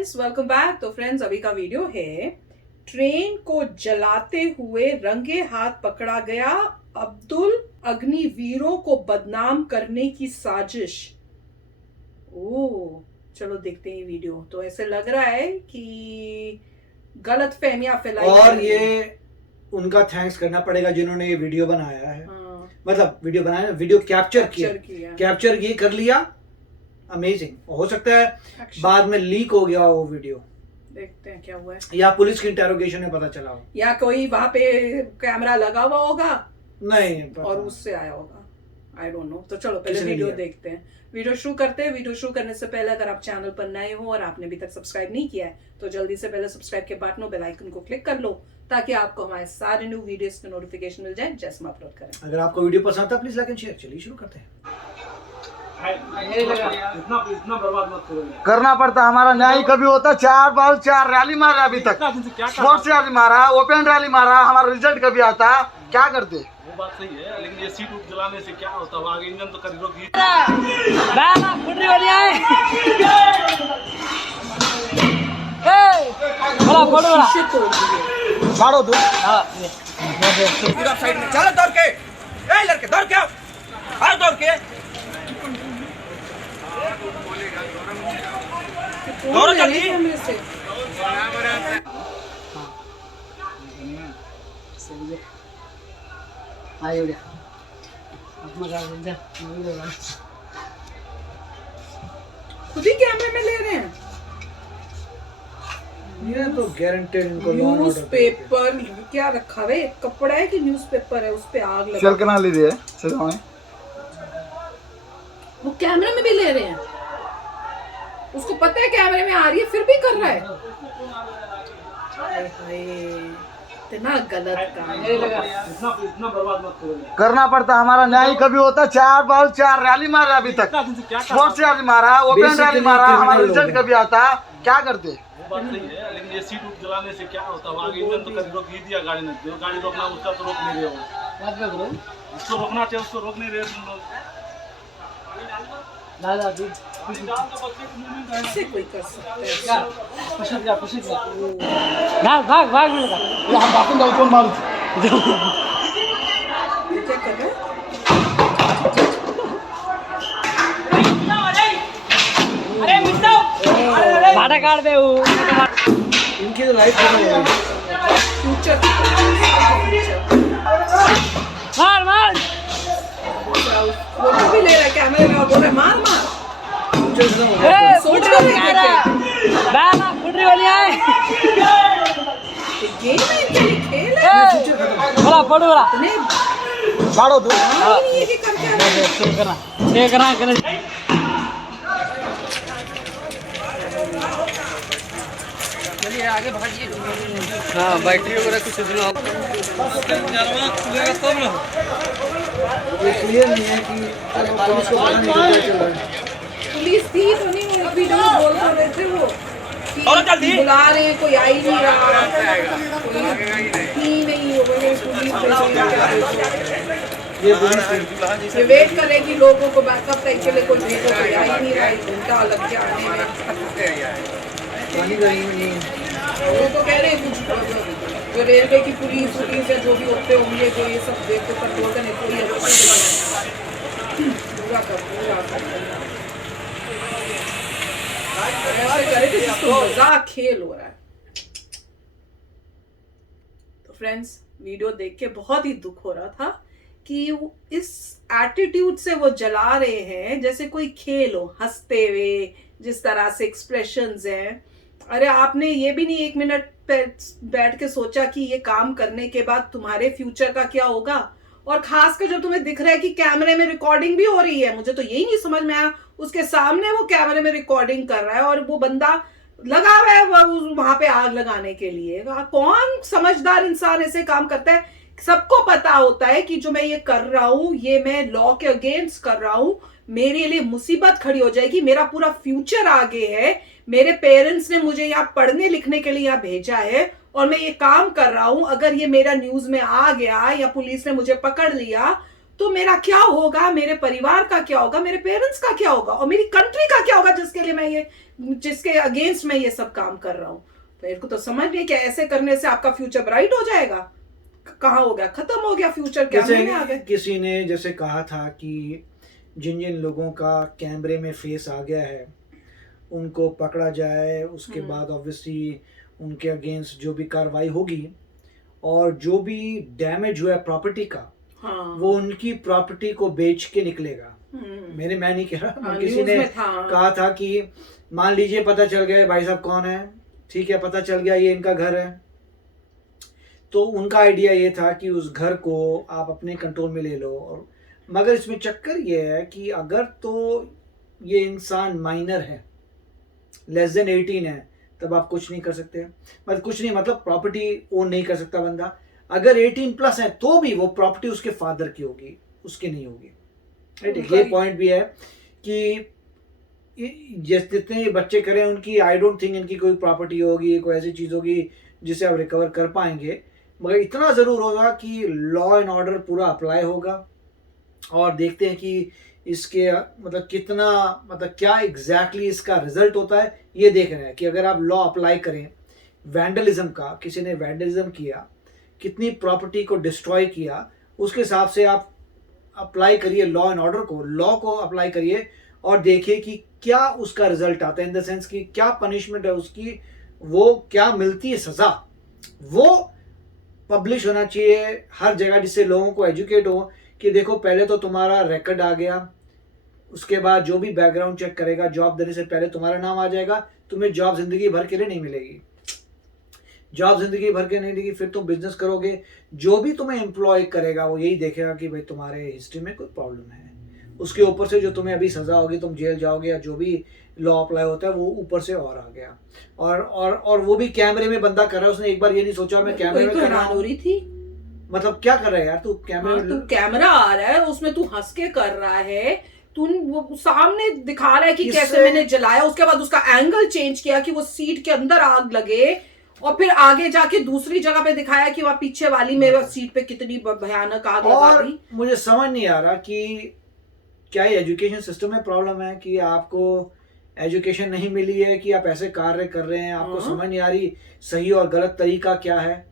Friends, welcome back. तो friends, अभी का वीडियो है ट्रेन को जलाते हुए रंगे हाथ पकड़ा गया अब्दुल अग्निवीरों को बदनाम करने की साजिश। ओह, चलो देखते हैं वीडियो। तो ऐसे लग रहा है कि गलत फहमियां फैलाई और ये उनका थैंक्स करना पड़ेगा जिन्होंने ये वीडियो बनाया है। मतलब वीडियो बनाया, वीडियो कैप्चर ये कर लिया। अमेजिंग। हो सकता है बाद में लीक हो गया हो वो वीडियो। देखते हैं क्या हुआ है। या पुलिस की इंटेरोगेशन में पता चला हो, या कोई वहां पे कैमरा लगा हुआ होगा नहीं और उससे आया होगा। I don't know. तो चलो पहले वीडियो देखते हैं। वीडियो शुरू करते हैं। वीडियो शुरू करने से पहले अगर आप चैनल पर नए हो और आपने अभी तक सब्सक्राइब नहीं किया है तो जल्दी से पहले सब्सक्राइब के बटन और बेल आइकन को क्लिक कर लो ताकि आपको हमारे सारे न्यू वीडियोस के नोटिफिकेशन मिल जाए जैसे हम अपलोड करें। अगर आपको वीडियो पसंद आता है प्लीज लाइक एंड शेयर। चलिए शुरू करते हैं। इतना बर्बाद मत करो। करना पड़ता, हमारा न्याय कभी होता। 4 बार 4 रैली मारा अभी तक, स्पोर्ट्स रैली मारा, ओपन रैली मारा, हमारा रिजल्ट कभी आता, क्या करते? वो बात सही है, लेकिन ये सीट उठ जलाने से क्या होता है? आगे इंजन तो कभी रोक पूरा साइड में चलो, दौड़ के, ए लड़के दौड़ के आओ, दौड़ के दौड़ो जल्दी। खुद ही कैमरे में ले रहे हैं। ये तो गारंटेड इनको न्यूज़पेपर क्या रखा है? कपड़ा है कि न्यूज़पेपर है? उस पे आग लगा। चल के ना ले दिए सजाने। वो कैमरे में भी ले रहे हैं। उसको पता है कैमरे में आ रही है फिर भी कर रहा है। इतना गलत काम। इतना बर्बाद मत करो। करना पड़ता, हमारा न्याय कभी होता। 4 बार 4 रैली मारा अभी तक, स्पोर्ट्स रैली मारा, ओपन रैली मारा, हमारा रिजल्ट कभी आता, क्या करते? वो बात सही है, लेकिन ये सीट उठ जलाने से क्या होता है? आगे इंजन तो कभी रोक ही दिया गाड़ी ने। जो गाड़ी रोकना उसका तो रोक नहीं रहे हो। उसको रोकना चाहिए, उसको रोक नहीं रहे तुम लोग। ऐसे कोई कर सकता है? क्या कर रहे हैं? इनकी तो लाइफ फ्यूचर फोटो भी ले रहा है कैमरे में और बोल रहा है मार मार। सोच रहे गेम है, खेल है। आगे भागिए। हाँ, बैटरी वगैरह कुछ सुनाओ। क्लियर नहीं है कि पुलिस को पता नहीं क्या चल रहा है। पुलिस थी तो नहीं, वो वीडियो में बोल रहे थे वो कि बुला रहे हैं, कोई आ ही नहीं रहा, नहीं हो गई पुलिस। ये वेट करेगी लोगों को बैकअप टाइप के लिए, कोई भेजो, कोई आ ही नहीं रहा, घंटा लग गया आने में। वो तो कह रहे हैं कुछ जो रेलवे की पुलिस है जो भी होते होंगे जो ये सब देखते कंट्रोल करने कोई पूरा मजाक खेल हो रहा है। तो फ्रेंड्स, वीडियो देख के बहुत ही दुख हो रहा था कि इस एटीट्यूड से वो जला रहे हैं जैसे कोई खेल हो, हंसते हुए जिस तरह से एक्सप्रेशंस हैं। अरे आपने ये भी नहीं 1 मिनट बैठ के सोचा कि ये काम करने के बाद तुम्हारे फ्यूचर का क्या होगा? और खासकर जब तुम्हें दिख रहा है कि कैमरे में रिकॉर्डिंग भी हो रही है। मुझे तो यही नहीं समझ में आया, उसके सामने वो कैमरे में रिकॉर्डिंग कर रहा है और वो बंदा लगा हुआ है वहां पे आग लगाने के लिए। कौन समझदार इंसान ऐसे काम करता है? सबको पता होता है कि जो मैं ये कर रहा हूं ये मैं लॉ के अगेंस्ट कर रहा हूं, मेरे लिए मुसीबत खड़ी हो जाएगी, मेरा पूरा फ्यूचर आगे है, मेरे पेरेंट्स ने मुझे यहाँ पढ़ने लिखने के लिए यहाँ भेजा है और मैं ये काम कर रहा हूं। अगर ये मेरा न्यूज में आ गया या पुलिस ने मुझे पकड़ लिया तो मेरा क्या होगा, मेरे परिवार का क्या होगा, मेरे पेरेंट्स का क्या होगा, और मेरी कंट्री का क्या होगा जिसके लिए जिसके अगेंस्ट मैं ये सब काम कर रहा हूँ। मेरे को तो समझ नहीं कि ऐसे करने से आपका फ्यूचर ब्राइट हो जाएगा। कहाँ हो गया, खत्म हो गया फ्यूचर, कैमरे में आ गए। किसी ने जैसे कहा था कि जिन जिन लोगों का कैमरे में फेस आ गया है उनको पकड़ा जाए, उसके बाद ऑब्वियसली उनके अगेंस्ट जो भी कार्रवाई होगी, और जो भी डैमेज हुआ है प्रॉपर्टी का, वो उनकी प्रॉपर्टी को बेच के निकलेगा। मैं नहीं कह रहा, किसी ने कहा था कि मान लीजिए पता चल गया भाई साहब कौन है, ठीक है, पता चल गया ये इनका घर है, तो उनका आइडिया ये था कि उस घर को आप अपने कंट्रोल में ले लो। और मगर इसमें चक्कर ये है कि अगर तो ये इंसान माइनर है, लेस देन 18 है, तब आप कुछ नहीं कर सकते। मतलब कुछ नहीं, मतलब प्रॉपर्टी ओन नहीं कर सकता बंदा। अगर 18 प्लस है तो भी वो प्रॉपर्टी उसके फादर की होगी, उसकी नहीं होगी। राइट, ये पॉइंट भी है कि जितने बच्चे करें उनकी, आई डोंट थिंक इनकी कोई प्रॉपर्टी होगी, कोई ऐसी चीज़ होगी जिसे आप रिकवर कर पाएंगे। मगर इतना ज़रूर होगा कि लॉ एंड ऑर्डर पूरा अप्लाई होगा, और देखते हैं कि इसके मतलब कितना, मतलब क्या एग्जैक्टली इसका रिजल्ट होता है, ये देख रहे हैं कि अगर आप लॉ अप्लाई करें वैंडलिज्म का, किसी ने वैंडलिज्म किया, कितनी प्रॉपर्टी को डिस्ट्रॉय किया, उसके हिसाब से आप अप्लाई करिए लॉ एंड ऑर्डर को, लॉ को अप्लाई करिए और देखिए कि क्या उसका रिजल्ट आता है, इन द सेंस कि क्या पनिशमेंट है उसकी, वो क्या मिलती है सजा, वो पब्लिश होना चाहिए हर जगह, जिससे लोगों को एजुकेट हो कि देखो पहले तो तुम्हारा रिकॉर्ड आ गया, उसके बाद जो भी बैकग्राउंड चेक करेगा, जॉब देने से पहले तुम्हारा नाम आ जाएगा, तुम्हें जॉब जिंदगी भर के लिए नहीं मिलेगी, जॉब जिंदगी भर के नहीं मिलेगी, फिर तुम बिजनेस करोगे, जो भी तुम्हें एम्प्लॉय करेगा वो यही देखेगा कि भाई तुम्हारे हिस्ट्री में कोई प्रॉब्लम है, उसके ऊपर से जो तुम्हें अभी सजा होगी, तुम जेल जाओगे या जो भी लॉ अप्लाई होता है वो ऊपर से और आ गया। और वो भी कैमरे में बंदा कर रहा है, उसने एक बार ये नहीं सोचा मैं कैमरे में कर रहा हूं, मतलब क्या कर रहा है यार तू, कैमरे में, तू कैमरा आ रहा है उसमें तू हंस के कर रहा है, तू सामने दिखा रहा है कि कैसे मैंने जलाया, उसके बाद उसका एंगल चेंज किया कि वो सीट के अंदर आग लगे, और फिर आगे जाके दूसरी जगह पे दिखाया कि वह पीछे वाली में सीट पे कितनी भयानक आग लगा दी। मुझे समझ नहीं आ रहा कि क्या ये एजुकेशन सिस्टम में प्रॉब्लम है कि आपको एजुकेशन नहीं मिली है कि आप ऐसे कार्य कर रहे हैं, आपको समझ नहीं आ रही सही और गलत तरीका क्या है।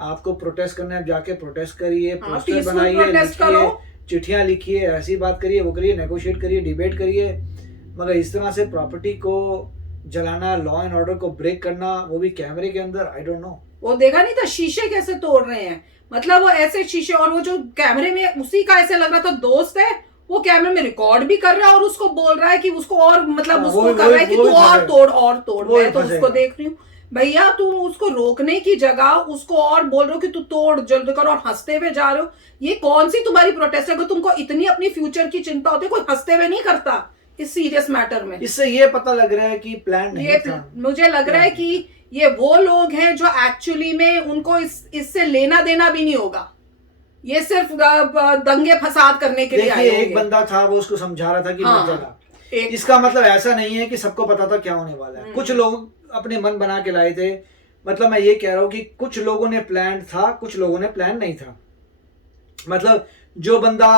आपको प्रोटेस्ट करना है, जाके प्रोटेस्ट करिए, पोस्टर बनाइए, लिखिए, चिट्ठियां लिखिए, ऐसी बात करिए, वो करिए, नेगोशिएट करिए, डिबेट करिए, मगर इस तरह से प्रॉपर्टी को जलाना, लॉ एंड ऑर्डर को ब्रेक करना, वो भी कैमरे के अंदर, आई डोंट नो। वो देखा नहीं था शीशे कैसे तोड़ रहे हैं, मतलब वो ऐसे शीशे, और वो जो कैमरे में उसी का ऐसे लग रहा था दोस्त है, वो कैमरे में रिकॉर्ड भी कर रहा है और उसको बोल रहा है कि उसको और, मतलब उसको कर रहा है कि तू और तोड़। मैं तो उसको देख रही हूँ, भैया तुम उसको रोकने की जगह उसको और बोल रहे हो कि तू तोड़ जल्द कर, और हंसते हुए जा रहे हो। ये कौन सी तुम्हारी प्रोटेस्ट है? अगर तुमको इतनी अपनी फ्यूचर की चिंता होती है, कोई हंसते हुए नहीं करता इस सीरियस मैटर में। इससे ये पता लग रहा है कि प्लान नहीं था। मुझे लग रहा है कि ये वो लोग हैं जो एक्चुअली में उनको इससे लेना देना भी नहीं होगा, ये सिर्फ दंगे फसाद करने के लिए आए होंगे। एक बंदा था, वो उसको समझा रहा था कि मत जला। इसका मतलब ऐसा नहीं है कि सबको पता था क्या होने वाला है। कुछ लोग अपने मन बना के लाए थे, मतलब मैं ये कह रहा हूँ कि कुछ लोगों ने प्लान था, कुछ लोगों ने प्लान नहीं था। मतलब जो बंदा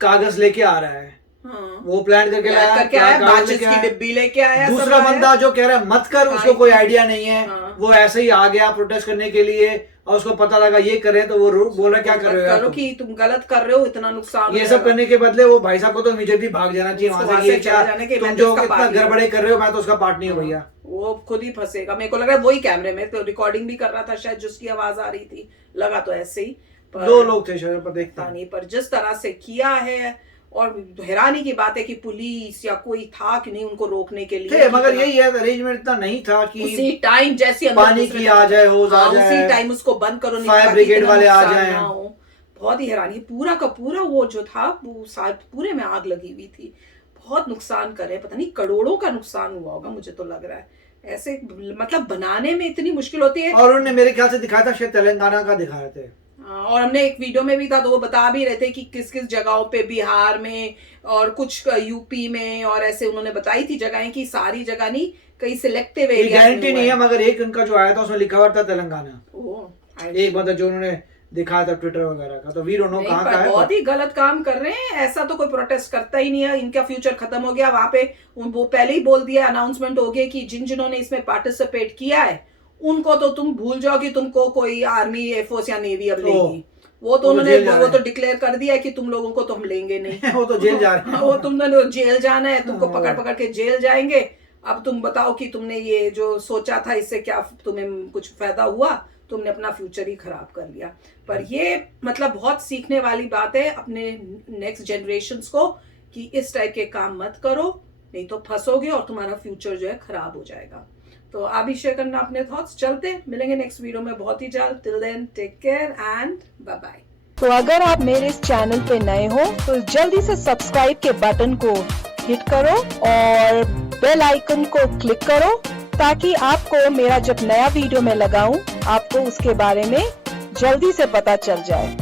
कागज लेके आ रहा है, वो प्लान करके लाया, माचिस की डिब्बी लेके आया। दूसरा बंदा जो कह रहा है मत कर, उसको कोई आइडिया नहीं है, वो ऐसे ही आ गया प्रोटेस्ट करने के लिए, और उसको पता लगा ये करे तो वो बोला क्या कर रहे हो कि तुम गलत कर रहे हो, इतना नुकसान। ये सब करने के बदले वो भाई साहब को तो इमीडिएटली भाग जाना चाहिए वहां से। ये क्या तुम जो इतना गड़बड़े कर रहे हो, मैं तो उसका पार्ट नहीं हूँ भैया। वो खुद ही फंसेगा। मेरे को लग रहा है वही कैमरे में तो रिकॉर्डिंग भी कर रहा था शायद, जिसकी आवाज आ रही थी, लगा तो ऐसे ही। दो लोग थे शायद, पर देखता नहीं, पर जिस तरह से किया है, और हैरानी की बात है कि पुलिस या कोई था कि नहीं उनको रोकने के लिए, मगर यही है अरेंजमेंट इतना नहीं था कि उसी टाइम जैसी पानी की आ जाए, होज आ जाए, उसी टाइम उसको बंद करो, फायर ब्रिगेड वाले आ जाएं। बहुत ही हैरानी। पूरा का पूरा वो जो था वो पूरे में आग लगी हुई थी। बहुत नुकसान करे, पता नहीं करोड़ों का नुकसान हुआ होगा, मुझे तो लग रहा है। ऐसे मतलब बनाने में इतनी मुश्किल होती है। और उन्होंने मेरे ख्याल से दिखाया था, शायद तेलंगाना का दिखा रहे थे, और हमने एक वीडियो में भी था तो वो बता भी रहे थे कि किस किस जगहों पे, बिहार में और कुछ यूपी में, और ऐसे उन्होंने बताई थी जगहें कि सारी जगह नहीं, कई सिलेक्टिव एरिया। गारंटी नहीं है, मगर एक उनका जो आया था उसमें लिखा हुआ था तेलंगाना। एक मतलब जो उन्होंने दिखाया था ट्विटर वगैरह का, तो वी डोंट नो कहाँ का है। बहुत ही गलत काम कर रहे हैं, ऐसा तो कोई प्रोटेस्ट करता ही नहीं है, इनका फ्यूचर खत्म हो गया वहां पे। वो पहले ही बोल दिया, अनाउंसमेंट हो गया कि जिन्होंने इसमें पार्टिसिपेट किया है उनको तो तुम भूल जाओ कि तुमको कोई आर्मी, एयरफोर्स या नेवी अब लेगी। वो तो उन्होंने वो तो डिक्लेयर कर दिया कि तुम लोगों को तो हम लेंगे नहीं। वो तो जेल जा रहे हैं। वो तुमने जेल जाना है, तुमको पकड़ पकड़ के जेल जाएंगे। अब तुम बताओ कि तुमने ये जो सोचा था इससे क्या तुम्हें कुछ फायदा हुआ, तुमने अपना फ्यूचर ही खराब कर लिया। पर ये मतलब बहुत सीखने वाली बात है अपने नेक्स्ट जनरेशन्स को कि इस टाइप के काम मत करो, नहीं तो फंसोगे और तुम्हारा फ्यूचर जो है खराब हो जाएगा। तो आप भी शेयर करना अपने थॉट्स। चलते मिलेंगे नेक्स्ट वीडियो में बहुत ही जल्द। Till then take care and bye bye. तो अगर आप मेरे इस चैनल पे नए हो तो जल्दी से सब्सक्राइब के बटन को हिट करो और बेल आइकन को क्लिक करो ताकि आपको मेरा जब नया वीडियो मैं लगाऊं आपको उसके बारे में जल्दी से पता चल जाए।